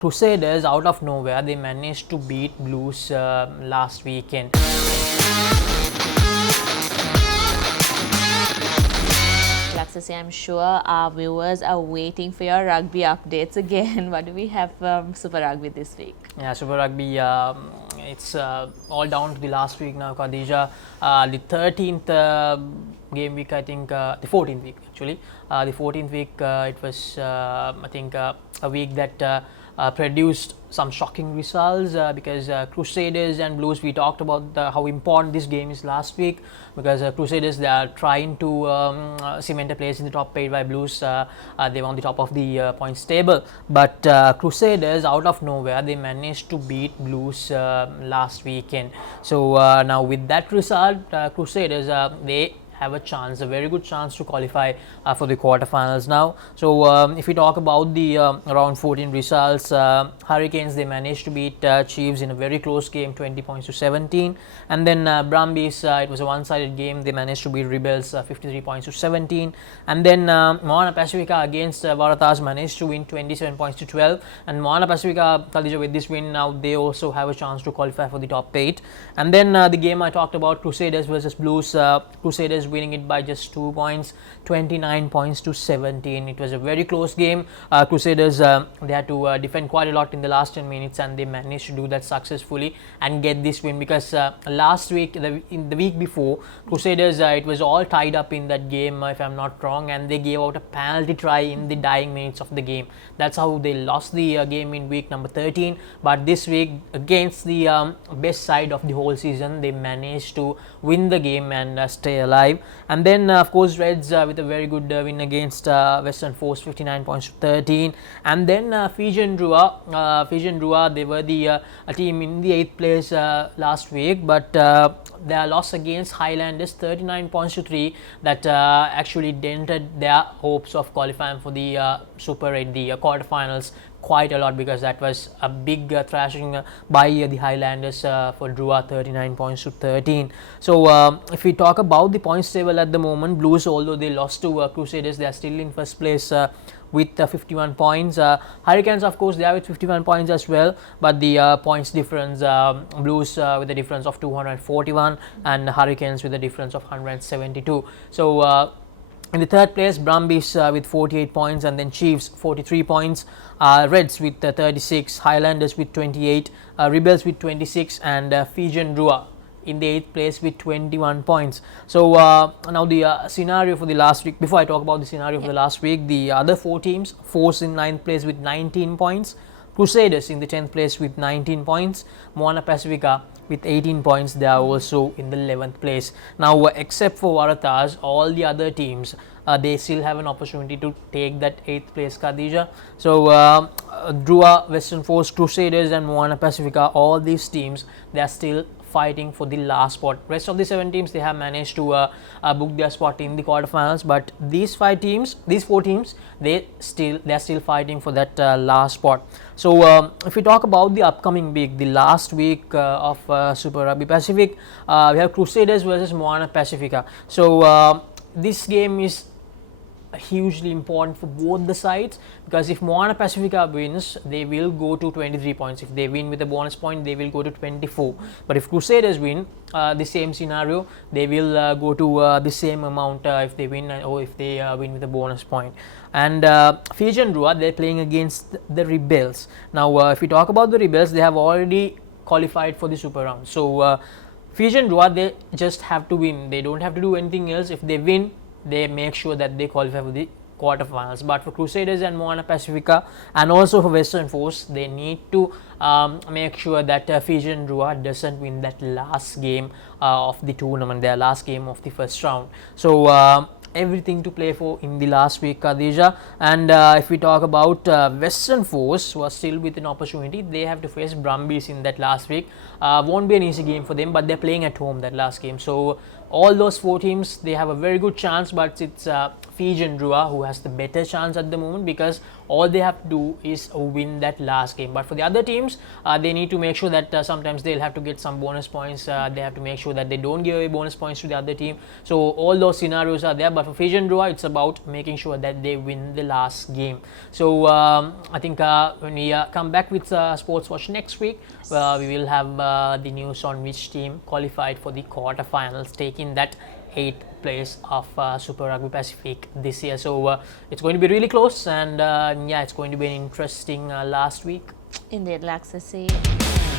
Crusaders, out of nowhere, they managed to beat Blues last weekend. Laksisi, I'm sure our viewers are waiting for your rugby updates again. What do we have from Super Rugby this week? Yeah, Super Rugby, it's all down to the last week now, Kadhija. The 13th game week, I think, the 14th week actually. The 14th week, it was, I think, a week that produced some shocking results because Crusaders and Blues, we talked about how important this game is last week, because Crusaders, they are trying to cement a place in the top 8, while Blues, they were on the top of the points table. But Crusaders, out of nowhere, they managed to beat Blues last weekend. So now with that result, Crusaders, they have a chance, a very good chance to qualify for the quarterfinals now. So if we talk about the round 14 results, Hurricanes, they managed to beat Chiefs in a very close game, 20 points to 17. And then Brumbies, it was a one-sided game, they managed to beat Rebels 53 points to 17. And then Moana Pacifica against Waratahs managed to win 27 points to 12. And Moana Pacifica, Kadhija, with this win now, they also have a chance to qualify for the top 8. And then the game I talked about, Crusaders versus Blues, Crusaders winning it by just 2 points, 29 points to 17. It was a very close game. Crusaders, they had to defend quite a lot in the last 10 minutes, and they managed to do that successfully and get this win, because last week, in the week before, Crusaders, it was all tied up in that game, if I'm not wrong, and they gave out a penalty try in the dying minutes of the game. That's how they lost the game in week number 13. But this week, against the best side of the whole season, they managed to win the game and stay alive. And then of course Reds with a very good win against Western Force, 59 points to 13. And then Fijian Drua, they were the team in the 8th place last week, but their loss against Highlanders, 39 points to 3, that actually dented their hopes of qualifying for the Super 8, the quarterfinals, quite a lot, because that was a big thrashing by the Highlanders for Drua, 39 points to 13. So if we talk about the points table at the moment, Blues, although they lost to Crusaders, they are still in first place with 51 points. Hurricanes, of course, they are with 51 points as well, but the points difference, Blues with a difference of 241 and Hurricanes with a difference of 172. So in the third place, Brumbies with 48 points, and then Chiefs 43 points, Reds with 36, Highlanders with 28, Rebels with 26, and Fijian Drua in the 8th place with 21 points. So now the scenario for the last week, before I talk about the scenario for the last week, the other 4 teams, Force in 9th place with 19 points, Crusaders in the 10th place with 19 points, Moana Pacifica with 18 points, they are also in the 11th place. Now except for Waratahs, all the other teams, they still have an opportunity to take that 8th place, Kadhija. So Drua, Western Force, Crusaders and Moana Pacifica, all these teams, they are still fighting for the last spot. Rest of the 7 teams, they have managed to book their spot in the quarterfinals, but these 4 teams, they are still fighting for that last spot. So if we talk about the upcoming week, the last week of Super Rugby Pacific, we have Crusaders versus Moana Pacifica. So this game is hugely important for both the sides, because if Moana Pacifica wins, they will go to 23 points. If they win with a bonus point, they will go to 24. But if Crusaders win, the same scenario, they will go to the same amount if they win, or if they win with a bonus point. And Fijian Drua, they're playing against the Rebels. Now if we talk about the Rebels, they have already qualified for the Super Round. So Fijian Drua, they just have to win. They don't have to do anything else. If they win, they make sure that they qualify for the quarterfinals. But for Crusaders and Moana Pacifica, and also for Western Force, they need to make sure that Fijian Drua doesn't win that last game of the tournament, their last game of the first round. So everything to play for in the last week, Kadhija. And if we talk about Western Force, who are still with an opportunity, they have to face Brumbies in that last week. Won't be an easy game for them, but they're playing at home that last game. So all those 4 teams, they have a very good chance, but it's Fijian Drua who has the better chance at the moment, because all they have to do is win that last game. But for the other teams, they need to make sure that sometimes they'll have to get some bonus points. They have to make sure that they don't give away bonus points to the other team. So all those scenarios are there. But for Fiji and Drua, it's about making sure that they win the last game. So I think when we come back with Sports Watch next week, we will have the news on which team qualified for the quarterfinals, taking that 8th place of Super Rugby Pacific this year. So it's going to be really close, and yeah, it's going to be an interesting last week. Indeed, Laksisi.